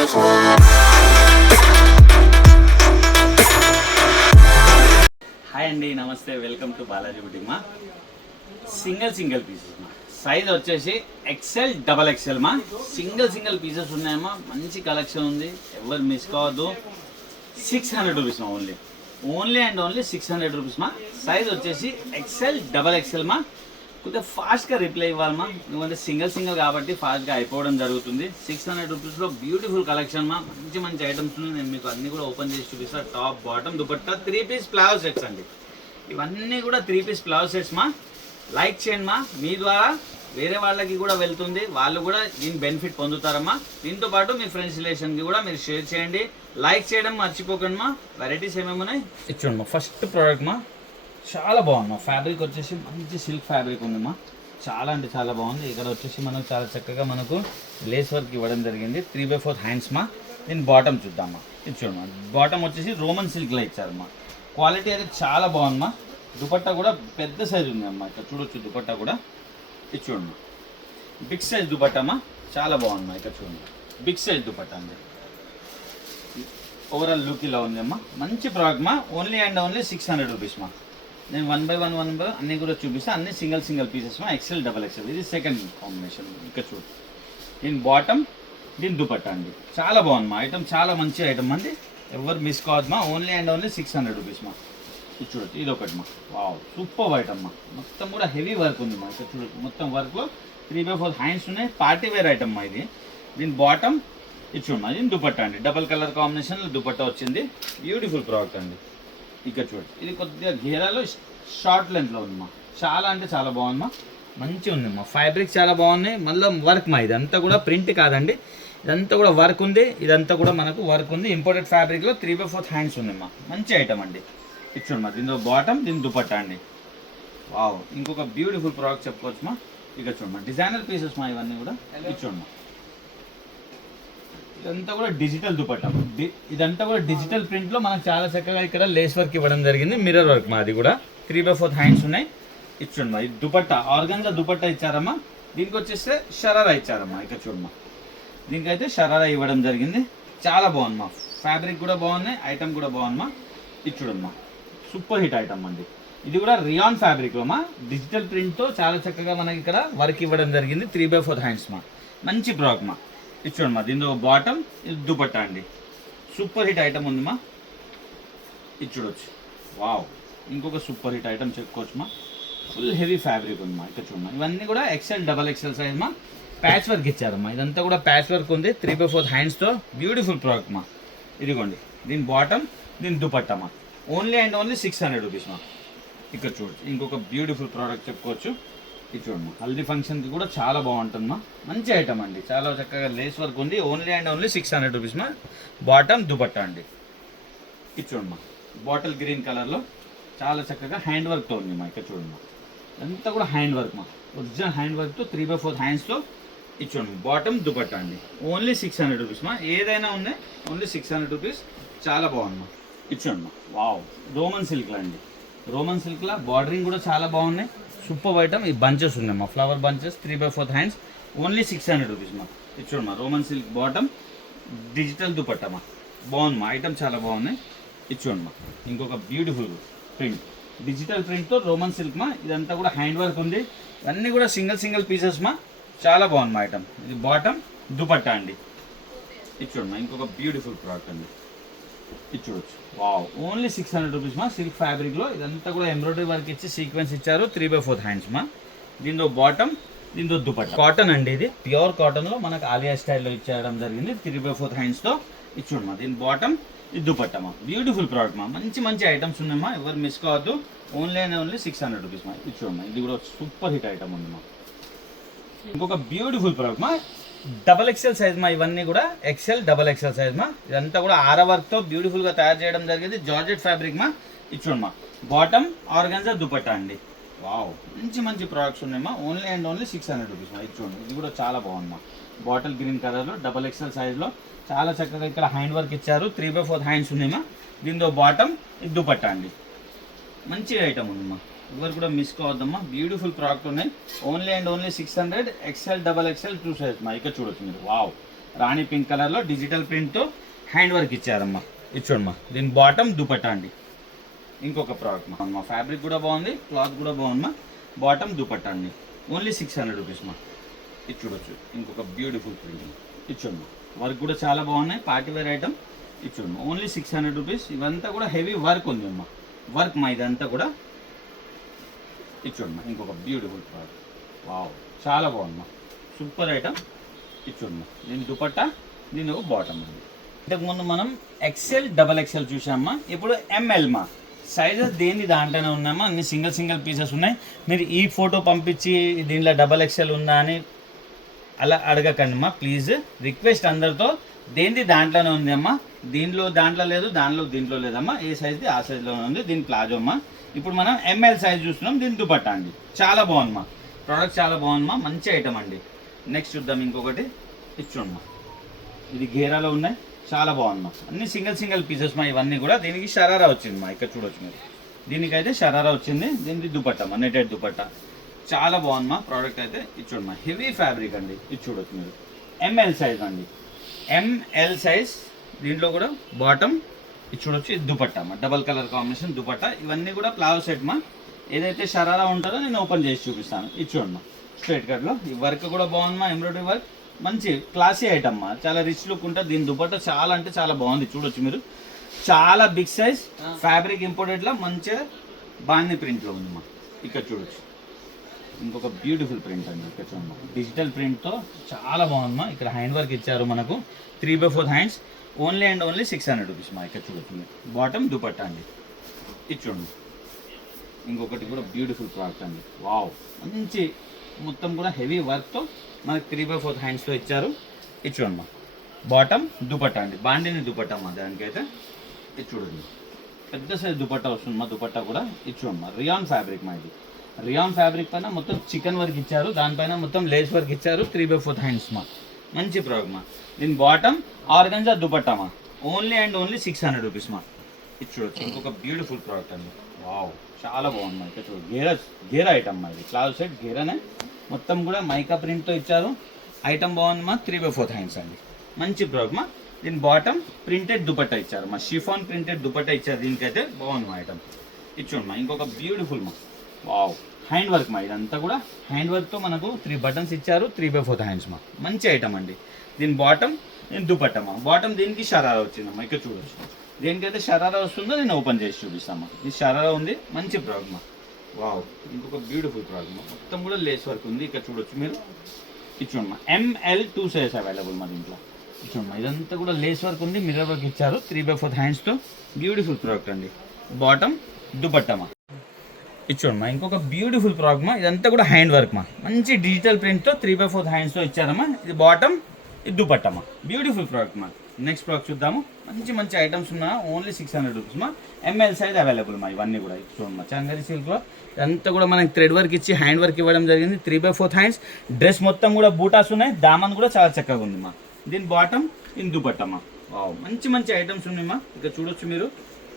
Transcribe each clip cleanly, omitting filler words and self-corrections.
Hi అండి, నమస్తే, welcome to Balaji boutique. మా సింగిల్ పీసెస్ మా సైజ్ వచ్చేసి ఎక్సెల్ డబల్ ఎక్సెల్ మా సింగిల్ పీసెస్ ఉన్నాయమ్మా. మంచి కలెక్షన్ ఉంది, ఎవరు మిస్ కావద్దు. 600 రూపీస్ మా ఓన్లీ అండ్ ఓన్లీ 600 రూపీస్ మా. సైజ్ వచ్చేసి ఎక్సెల్ డబల్ ఎక్సెల్ మా. కొద్దిగా ఫాస్ట్గా రిప్లై ఇవ్వాలమ్మా, ఎందుకంటే సింగిల్ కాబట్టి ఫాస్ట్గా అయిపోవడం జరుగుతుంది. 600 రూపీస్లో బ్యూటిఫుల్ కలెక్షన్ మా. మంచి ఐటమ్స్ ఉన్నాయి, నేను మీకు అన్ని కూడా ఓపెన్ చేసి చూపిస్తాను. Top bottom dupatta 3 piece palazzo sets అండి. ఇవన్నీ కూడా 3 పీస్ ప్లాజో సెట్స్ మా. లైక్ చేయండి మా, మీ ద్వారా వేరే వాళ్ళకి కూడా వెళ్తుంది, వాళ్ళు కూడా దీని బెనిఫిట్ పొందుతారమ్మా. దీంతో పాటు మీ ఫ్రెండ్స్ రిలేషన్కి కూడా మీరు షేర్ చేయండి, లైక్ చేయడం మర్చిపోకండి మా. వెరైటీస్ ఏమేమి ఉన్నాయి ఇచ్చండి మా. ఫస్ట్ ప్రోడక్ట్ మా, చాలా బాగుంది మా. ఫ్యాబ్రిక్ వచ్చేసి మంచి సిల్క్ ఫ్యాబ్రిక్ ఉందమ్మా, చాలా అంటే చాలా బాగుంది. ఇక్కడ వచ్చేసి మనకు చాలా చక్కగా మనకు లేస్ వర్క్ ఇవ్వడం జరిగింది. 3/4 హ్యాండ్స్ మా. దీని బాటమ్ చూద్దామా, ఇది చూడమ్మా. బాటమ్ వచ్చేసి రోమన్ సిల్క్లో ఇచ్చారమ్మా. క్వాలిటీ అయితే చాలా బాగుందమ్మా. దుపట్టా కూడా పెద్ద సైజు ఉంది అమ్మా, ఇక్కడ చూడొచ్చు. దుపట్టా కూడా ఇది చూడమ్మా, బిగ్ సైజ్ దుపట్టమ్మా, చాలా బాగుందమ్మా. ఇక్కడ చూడండి, బిగ్ సైజ్ దుపట్టా అండి. ఓవరాల్ లుక్ ఇలా ఉంది అమ్మా. మంచి ప్రోడక్ట్ మా. ఓన్లీ అండ్ ఓన్లీ 600 రూపీస్ మా. నేను 1 by 1 అన్నీ కూడా చూపిస్తాను. అన్ని సింగిల్ పీసెస్ మా. ఎక్సెల్ డబల్ ఎక్సెల్, ఇది సెకండ్ కాంబినేషన్. ఇక్కడ చూడు, దీని బాటమ్, దీని దుపట్టా అండి. చాలా బాగుంది మా. ఐటమ్ చాలా మంచి ఐటమ్ అండి, ఎవరు మిస్ కావద్దు మా. ఓన్లీ అండ్ ఓన్లీ 600 రూపీస్ మా. ఇది చూడొచ్చు, ఇది ఒకటి మా. వావ్, సూపర్ ఐటమ్ మా. మొత్తం కూడా హెవీ వర్క్ ఉంది మా. ఇక్కడ చూడొచ్చు, మొత్తం వర్క్లో 3/4 హ్యాండ్స్ ఉన్నాయి. పార్టీ వేర్ ఐటమ్ మా ఇది. దీని బాటమ్ ఇది చూడమ్మా, దీని దుపట్టా అండి. డబల్ కలర్ కాంబినేషన్లో దుపట్టా వచ్చింది. బ్యూటిఫుల్ ప్రోడక్ట్ అండి. ఇక్కడ చూడండి, ఇది కొద్దిగా ఘేరాలో షార్ట్ లెంత్లో ఉందమ్మా. చాలా అంటే చాలా బాగుందమ్మా, మంచిగా ఉందమ్మా. ఫ్యాబ్రిక్ చాలా బాగున్నాయి. మళ్ళీ వర్క్ మా, ఇదంతా కూడా ప్రింట్ కాదండి, ఇదంతా కూడా వర్క్ ఉంది. ఇదంతా కూడా మనకు వర్క్ ఉంది. ఇంపోర్టెడ్ ఫ్యాబ్రిక్లో 3/4 హ్యాండ్స్ ఉందమ్మా. మంచి ఐటమ్ అండి. ఇది చూడమ్మా, దీనిలో బాటమ్, దీని దుపట్టా అండి. వావ్, ఇంకొక బ్యూటిఫుల్ ప్రోడక్ట్ చెప్పుకోవచ్చు మా. ఇక్కడ చూడమ్మా, డిజైనర్ పీసెస్ మా ఇవన్నీ కూడా. ఇది చూడమ్మా, ఇదంతా కూడా డిజిటల్ దుపట్టా. ఇదంతా కూడా డిజిటల్ ప్రింట్లో మనకు చాలా చక్కగా ఇక్కడ లేస్ వర్క్ ఇవ్వడం జరిగింది. మిర్రర్ వర్క్ మా. అది కూడా 3/4 హ్యాండ్స్ ఉన్నాయి. ఇచ్చోండి మా. ఇది దుపట్టా, ఆర్గంజా దుపట్టా ఇచ్చారమ్మా. దీనికి వచ్చేస్తే షరారా ఇచ్చారమ్మా. ఇక్కడ చూడమ్మా, దీనికైతే షరారా ఇవ్వడం జరిగింది. చాలా బాగుంది మా. ఫ్యాబ్రిక్ కూడా బాగున్నాయి, ఐటమ్ కూడా బాగుంది మా. ఇది చూడమ్మా, సూపర్ హిట్ ఐటమ్ అండి. ఇది కూడా రియాన్ ఫ్యాబ్రిక్లో మా. డిజిటల్ ప్రింట్తో చాలా చక్కగా మనకి ఇక్కడ వర్క్ ఇవ్వడం జరిగింది. 3/4 హ్యాండ్స్ మా. మంచి ప్రోడక్ట్ మా. ఇది చూడండి మా, దీనిలో బాటమ్, ఇది దుపట్టా అండి. సూపర్ హిట్ ఐటమ్ ఉంది మా. ఇది చూడొచ్చు, వావ్, ఇంకొక సూపర్ హిట్ ఐటమ్ చెప్పుకోవచ్చు మా. ఫుల్ హెవీ ఫ్యాబ్రిక్ ఉంది మా. ఇక్కడ చూడమ్మా, ఇవన్నీ కూడా ఎక్సెల్ డబల్ ఎక్సెల్ సైజ్ మా. ప్యాచ్ వర్క్ ఇచ్చారమ్మా. ఇదంతా కూడా ప్యాచ్ వర్క్ ఉంది. 3/4 హ్యాండ్స్తో బ్యూటిఫుల్ ప్రోడక్ట్ మా. ఇదిగోండి, దీని బాటమ్, దీని దుపట్టా మా. ఓన్లీ అండ్ ఓన్లీ 600 రూపీస్ మా. ఇక్కడ చూడొచ్చు, ఇంకొక బ్యూటిఫుల్ ప్రోడక్ట్ చెప్పుకోవచ్చు. ఇది చూడమ్మా, హల్దీ ఫంక్షన్కి కూడా చాలా బాగుంటుందమ్మా. మంచి ఐటమ్ అండి, చాలా చక్కగా లేస్ వర్క్ ఉంది. ఓన్లీ అండ్ ఓన్లీ 600 రూపీస్ మా. బాటమ్, దుపట్టా అండి. ఇది చూడమ్మా, బాటిల్ గ్రీన్ కలర్లో చాలా చక్కగా హ్యాండ్ వర్క్తో ఉంది మా. ఇక్కడ చూడమ్మా, అంతా కూడా హ్యాండ్ వర్క్ మా. ఒరిజినల్ హ్యాండ్ వర్క్తో 3/4 హ్యాండ్స్తో. ఇది చూడండి, బాటమ్, దుపట్టా అండి. ఓన్లీ 600 రూపీస్ మా. ఏదైనా ఉన్నాయి ఓన్లీ 600 రూపీస్. చాలా బాగుంది మా. ఇది చూడమ్మా, వావ్, రోమన్ సిల్క్లో అండి. రోమన్ సిల్క్లో బార్డరింగ్ కూడా చాలా బాగున్నాయి. Super item. ఈ బంచెస్ ఉన్నాయి మా, flower bunches, 3/4 hands. Only 600 rupees మా. ఇది చూడమ్మా, Roman silk bottom, digital dupatta మా. బాగుంది మా, ఐటమ్ చాలా బాగున్నాయి. ఇది చూడమ్మా, ఇంకొక బ్యూటిఫుల్ ప్రింట్, డిజిటల్ ప్రింట్తో రోమన్ సిల్క్ మా. ఇదంతా కూడా హ్యాండ్ వర్క్ ఉంది. ఇవన్నీ కూడా సింగిల్ పీసెస్ మా. చాలా బాగుంది మా ఐటమ్. ఇది బాటమ్, దుపట్టా అండి. ఇది చూడమ్మా, ఇంకొక బ్యూటిఫుల్ ప్రోడక్ట్ అండి. ఇది చూడొచ్చు, వావ్, ఓన్లీ 600 రూపీస్ మా. సిల్క్ ఫ్యాబ్రిక్లో ఇదంతా కూడా ఎంబ్రాయిడరీ వర్క్ ఇచ్చి సీక్వెన్స్ ఇచ్చారు. 3/4 హ్యాండ్స్ మా. దీంతో బాటమ్, దీంతో దుపట్టా. కాటన్ అండి, ఇది ప్యూర్ కాటన్లో మనకు ఆలియా స్టైల్లో ఇచ్చేయడం జరిగింది. 3/4 హ్యాండ్స్తో. ఇది చూడమ్మా, దీని బాటమ్, ఇది దుపట్టా మా. బ్యూటిఫుల్ ప్రోడక్ట్ మా. మంచి ఐటమ్స్ ఉన్నాయమ్మా, ఎవరు మిస్ కావద్దు. ఓన్లీ అండ్ ఓన్లీ 600 రూపీస్ మా. ఇది చూడమ్మా, ఇది కూడా సూపర్ హిట్ ఐటమ్ ఉంది మా. ఇంకొక బ్యూటిఫుల్ ప్రోడక్ట్ మా. డబల్ ఎక్సెల్ సైజ్ మా. ఇవన్నీ కూడా ఎక్సెల్ డబల్ ఎక్సెల్ సైజ్ మా. ఇదంతా కూడా ఆరా వర్క్తో బ్యూటిఫుల్గా తయారు చేయడం జరిగింది. జార్జెట్ ఫ్యాబ్రిక్ మా. ఇది చూడమ్మా, బాటమ్, ఆర్గాన్జా దుపట్టా అండి. వావ్, మంచి ప్రోడక్ట్స్ ఉన్నాయి మా. ఓన్లీ అండ్ ఓన్లీ 600 రూపీస్ మా. ఇది చూడండి, ఇది కూడా చాలా బాగుంది మా. బాటిల్ గ్రీన్ కలర్లో డబల్ ఎక్సెల్ సైజ్లో చాలా చక్కగా ఇక్కడ హ్యాండ్ వర్క్ ఇచ్చారు. 3/4 హ్యాండ్స్ ఉన్నాయి మా. దీంతో బాటమ్, ఇది దుపట్టా అండి. మంచి ఐటమ్ ఉంది మా. ఎవరు కూడా మిస్ కావద్దమ్మా. బ్యూటిఫుల్ ప్రోడక్ట్ ఉన్నాయి. Only and only 600. XL double XL 2 size మా. ఇక్కడ చూడొచ్చు మీరు. వావ్, రాణి పింక్ కలర్లో డిజిటల్ ప్రింట్తో హ్యాండ్ వర్క్ ఇచ్చారమ్మా. ఇది చూడమ్మా, దీని బాటమ్ దుపట్టా అండి. ఇంకొక ప్రోడక్ట్ మా ఫ్యాబ్రిక్ కూడా బాగుంది, క్లాత్ కూడా బాగుందమ్మా. బాటమ్ దుపట్టా అండి, ఓన్లీ 600 రూపీస్ మా. ఇది చూడొచ్చు, ఇంకొక బ్యూటిఫుల్ ప్రింట్. ఇది చూడమ్మా, వర్క్ కూడా చాలా బాగున్నాయి, పార్టీ వేర్ ఐటమ్. ఇది చూడమ్మా, ఓన్లీ 600 రూపీస్. ఇవంతా కూడా హెవీ వర్క్ ఉంది అమ్మా, వర్క్ మా ఇదంతా కూడా. ఇది చూడమ్మా, ఇంకొక బ్యూటిఫుల్ ప్రోడక్ట్. వావ్, చాలా బాగుందమ్మా, సూపర్ ఐటమ్. ఇది చూడమ్మా, దీని దుపట్టా, దీని ఒక బాటమ్ అండి. ఇంతకుముందు మనం XL, XXL చూసామ్మా, ఇప్పుడు ML మా. సైజెస్ దేని దాంట్లోనే ఉన్నామా, అన్ని సింగిల్ పీసెస్ ఉన్నాయి. మీరు ఈ ఫోటో పంపించి దీనిలో XXL ఉందా అని అలా అడగకండి అమ్మా ప్లీజ్. రిక్వెస్ట్ అందరితో, దేనిది దాంట్లోనే ఉంది అమ్మా. దాంట్లో లేదు, దీంట్లో లేదమ్మా. ఏ సైజ్ది ఆ సైజ్లోనే ఉంది. దీని ప్లాజో అమ్మా. ఇప్పుడు మనం ML సైజ్ చూస్తున్నాం. దీని దుపట్టా అండి, చాలా బాగుందమ్మా, ప్రోడక్ట్ చాలా బాగుందమ్మా, మంచి ఐటమ్ అండి. నెక్స్ట్ చూద్దాం ఇంకొకటి. ఇచ్చుండమ్మా, ఇది గేరాలో ఉన్నాయి, చాలా బాగుందమ్మా. అన్ని సింగిల్ పీసెస్ మా ఇవన్నీ కూడా. దీనికి షరారా వచ్చింది మా, ఇక్కడ చూడొచ్చు మీరు. దీనికైతే షరారా వచ్చింది. దీనికి దుపట్టా మా, నెటెడ్ దుపట్టా, చాలా బాగుందమ్మా ప్రోడక్ట్ అయితే. ఇది చూడమ్మా, హెవీ ఫ్యాబ్రిక్ అండి. ఇది చూడొచ్చు మీరు, ML సైజ్ అండి, ML సైజ్. దీంట్లో కూడా బాటమ్ ఇది చూడొచ్చు, ఇది దుపట్టా మా, డబల్ కలర్ కాంబినేషన్ దుపట్టా. ఇవన్నీ కూడా ప్లావో సెట్ మా. ఏదైతే షరారా ఉంటుందో నేను ఓపెన్ చేసి చూపిస్తాను. ఇది చూడమ్మా, స్ట్రైట్ కట్లో. ఈ వర్క్ కూడా బాగుందమ్మా, ఎంబ్రాయిడరీ వర్క్, మంచి క్లాసీ ఐటమ్ మా, చాలా రిచ్ లుక్ ఉంటుంది. దీని దుపట్టా చాలా అంటే చాలా బాగుంది, చూడొచ్చు మీరు. చాలా బిగ్ సైజ్ ఫ్యాబ్రిక్, ఇంపోర్టెడ్లో మంచిగా బాంది ప్రింట్లో ఉంది మా. ఇక్కడ చూడొచ్చు, ఇంకొక బ్యూటిఫుల్ ప్రింట్ అండి. ఇక్కడ చూడమ్మా, డిజిటల్ ప్రింట్తో చాలా బాగుందమ్మా. ఇక్కడ హ్యాండ్ వర్క్ ఇచ్చారు మనకు, 3/4 hands, only and only 600 rupees మా. ఇక్కడ చూడొచ్చు, బాటమ్ దుపట్టా అండి. ఇది చూడండి, ఇంకొకటి కూడా బ్యూటిఫుల్ ప్రోడక్ట్ అండి. వావ్, మంచి మొత్తం కూడా హెవీ వర్క్తో మనకి 3/4 హ్యాండ్స్తో ఇచ్చారు. ఇది చూడమ్మా, బాటమ్ దుపట్టా అండి, బాండిని దుపట్టా మా దానికైతే. ఇది చూడండి, పెద్ద సైజ్ దుపట్టా వస్తుంది మా, దుపట్టా కూడా. ఇది చూడమ్మా, రియాన్ ఫ్యాబ్రిక్ మా. ఇది రియాన్ ఫ్యాబ్రిక్ పైన మొత్తం చికెన్ వర్క్ ఇచ్చారు, దానిపైన మొత్తం లేస్ వర్క్ ఇచ్చారు, 3/4 హ్యాండ్స్ మా. మంచి ప్రోడక్ట్ మా. దీని బాటమ్ ఆర్గంజా దుపట్టా మా, ఓన్లీ అండ్ ఓన్లీ 600 రూపీస్ మా. ఇది చూడొచ్చు, ఇంకొక బ్యూటిఫుల్ ప్రోడక్ట్ అండి. వావ్, చాలా బాగుంది మా. ఇక్కడ చూడు, గేరా ఐటమ్ మా. ఇది క్లాత్ సెట్ గేరానే, మొత్తం కూడా మైకా ప్రింట్తో ఇచ్చారు. ఐటమ్ బాగుంది మా, 3/4 హ్యాండ్స్ అండి, మంచి ప్రోడక్ట్ మా. దీని బాటమ్ ప్రింటెడ్ దుపట్టా ఇచ్చారు మా, షిఫాన్ ప్రింటెడ్ దుపట్టా ఇచ్చారు. దీనికైతే బాగుంది మా ఐటమ్. ఇది చూడండి మా, ఇంకొక బ్యూటిఫుల్ మా. వావ్, హ్యాండ్ వర్క్ మా. ఇదంతా కూడా హ్యాండ్ వర్క్తో మనకు 3 బటన్స్ ఇచ్చారు, 3/4 హ్యాండ్స్ మా, మంచి ఐటమ్ అండి. దీని బాటమ్, దీని దుపట్టా మా. బాటమ్ దీనికి షరారా వచ్చిందమ్మా, ఇక్కడ చూడొచ్చు. దేనికైతే షరారా వస్తుందో నేను ఓపెన్ చేసి చూపిస్తామా. ఇది షరారా ఉంది, మంచి ప్రోడక్ట్ మా. వావ్, ఇంకొక బ్యూటిఫుల్ ప్రోడక్ట్ మా. మొత్తం కూడా లేస్ వర్క్ ఉంది, ఇక్కడ చూడొచ్చు మీరు. ఇది చూడమ్మా, ML 2 సైజ్ అవైలబుల్ మా దీంట్లో. ఇది చూడమ్మా, ఇదంతా కూడా లేస్ వర్క్ ఉంది, మిర్రర్ వర్క్ ఇచ్చారు, 3/4 హ్యాండ్స్తో బ్యూటిఫుల్ ప్రోడక్ట్ అండి. బాటమ్ దుపట్టా మా. ఇది చూడమ్మా, ఇంకొక బ్యూటిఫుల్ ప్రోడక్ట్ మా. ఇదంతా కూడా హ్యాండ్ వర్క్ మా, మంచి డిజిటల్ ప్రింట్తో 3/4 హ్యాండ్స్తో ఇచ్చారమ్మా. ఇది బాటమ్, ఇది దుపట్టా మా, బ్యూటిఫుల్ ప్రోడక్ట్ మా. నెక్స్ట్ ప్రోడక్ట్ చూద్దాము. మంచి ఐటమ్స్ ఉన్నా, ఓన్లీ 600 రూపీస్ మా. ML సైజ్ అవైలబుల్ మా. ఇవన్నీ కూడా చూడమ్మా, చంగరి సిల్క్లో ఇదంతా కూడా మనకి థ్రెడ్ వర్క్ ఇచ్చి హ్యాండ్ వర్క్ ఇవ్వడం జరిగింది, 3/4 హ్యాండ్స్. డ్రెస్ మొత్తం కూడా బూటాస్ ఉన్నాయి, దామన్ కూడా చాలా చక్కగా ఉంది మా. దీని బాటమ్, దీని దుపట్టా మా. వావ్, మంచి ఐటమ్స్ ఉన్నాయి మా. ఇక్కడ చూడొచ్చు మీరు,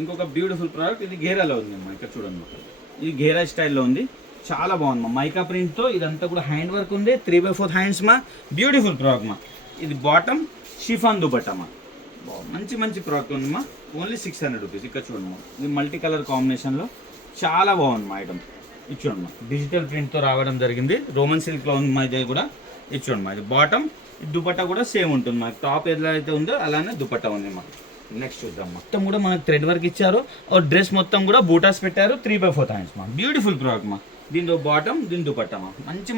ఇంకొక బ్యూటిఫుల్ ప్రోడక్ట్. ఇది గేరాలో ఉంది మా, ఇక్కడ చూడండి మా. ఇది గేరా స్టైల్లో ఉంది, చాలా బాగుంది మా. మైకా ప్రింట్తో ఇదంతా కూడా హ్యాండ్ వర్క్ ఉంది, 3/4 హ్యాండ్స్ మా, బ్యూటిఫుల్ ప్రోడక్ట్ మా. ఇది బాటమ్ షిఫాన్ దుపట్టా మా. మంచి ప్రోడక్ట్ ఉంది మా, ఓన్లీ 600 రూపీస్. ఇక్కడ చూడండి మా, ఇది మల్టీ కలర్ కాంబినేషన్లో చాలా బాగుంది మా ఐటమ్. ఇది చూడండి మా, డిజిటల్ ప్రింట్తో రావడం జరిగింది, రోమన్ సిల్క్లో ఉంది మా. ఇది కూడా ఇది చూడండి మా, ఇది బాటమ్, దుపట్టా కూడా సేమ్ ఉంటుంది మా. టాప్ ఎలా అయితే ఉందో అలానే దుపట్టా ఉంది మా. నెక్స్ట్ చూద్దాం, మొత్తం కూడా మనకు థ్రెడ్ వర్క్ ఇచ్చారు, డ్రెస్ మొత్తం కూడా బూటాస్ పెట్టారు, 3/4 హ్యాండ్స్ మా, బ్యూటిఫుల్ ప్రోడక్ట్ మా. దీంట్లో బాటమ్, దీని దుపట్టా మా,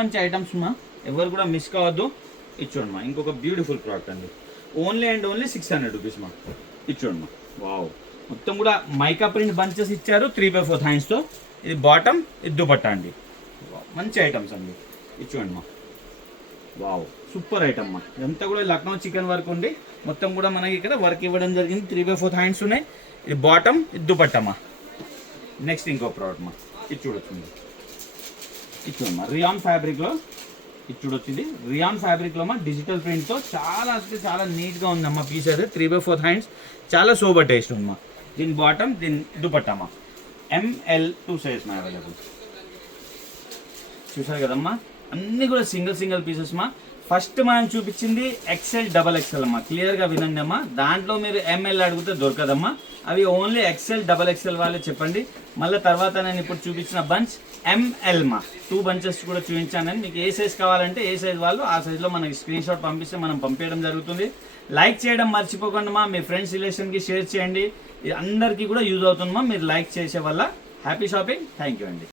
మంచి ఐటమ్స్ మా, ఎవరు కూడా మిస్ కావద్దు. ఇది చూడండి మా, ఇంకొక బ్యూటిఫుల్ ప్రోడక్ట్ అండి, ఓన్లీ అండ్ ఓన్లీ 600 రూపీస్ మా. ఇది చూడండి మా. వావ్, మొత్తం కూడా మైకా ప్రింట్ బంచెస్ ఇచ్చారు, 3/4 హ్యాండ్స్తో. ఇది బాటమ్, ఇది దుపట్టా అండి, మంచి ఐటమ్స్ అండి. ఇది చూడండి మా. వావ్, సూపర్ ఐటమ్ మా. ఇదంతా కూడా లక్నో చికెన్ వర్క్ ఉంది, మొత్తం కూడా మనకి ఇక్కడ వర్క్ ఇవ్వడం జరిగింది, 3/4 హ్యాండ్స్ ఉన్నాయి. ఇది బాటమ్, ఇది దుపట్టా మా. నెక్స్ట్ ఇంకో ప్రోడక్ట్ మా. ఇది చూడొచ్చు మీరు, ఇది చూడమ్మా, రియాన్ ఫ్యాబ్రిక్లో. ఇది చూడొచ్చు, ఇది రియాన్ ఫ్యాబ్రిక్లో మా, డిజిటల్ ప్రింట్తో చాలా అంటే చాలా నీట్గా ఉందమ్మా పీస్ అయితే, 3/4 హ్యాండ్స్, చాలా సోబర్ టేస్ట్ ఉందమ్మా. దీని బాటమ్, దీని దుపట్టా మా. ML 2 సైజ్ మా అవైలబుల్. చూసారు కదమ్మా, అన్నీ కూడా సింగిల్ పీసెస్ మా. ఫస్ట్ మనం చూపించింది ఎక్సెల్ డబల్ ఎక్సెల్ అమ్మా, క్లియర్గా వినండి అమ్మా. దాంట్లో మీరు ఎంఎల్ అడిగితే దొరకదమ్మా, అవి ఓన్లీ ఎక్సెల్ డబల్ ఎక్సెల్ వాళ్ళే చెప్పండి. మళ్ళీ తర్వాత నేను ఇప్పుడు చూపించిన బంచ్ ఎంఎల్ మా 2 బంచెస్ కూడా చూపించాను. మీకు ఏ సైజ్ కావాలంటే ఏ సైజ్ వాళ్ళు ఆ సైజ్లో మనకి స్క్రీన్ షాట్ పంపిస్తే మనం పంపించడం జరుగుతుంది. లైక్ చేయడం మర్చిపోకండి మా, మీ ఫ్రెండ్స్ రిలేషన్కి షేర్ చేయండి, అందరికీ కూడా యూజ్ అవుతుందమ్మా మీరు లైక్ చేసే వల్ల. హ్యాపీ షాపింగ్, థ్యాంక్ యూ అండి.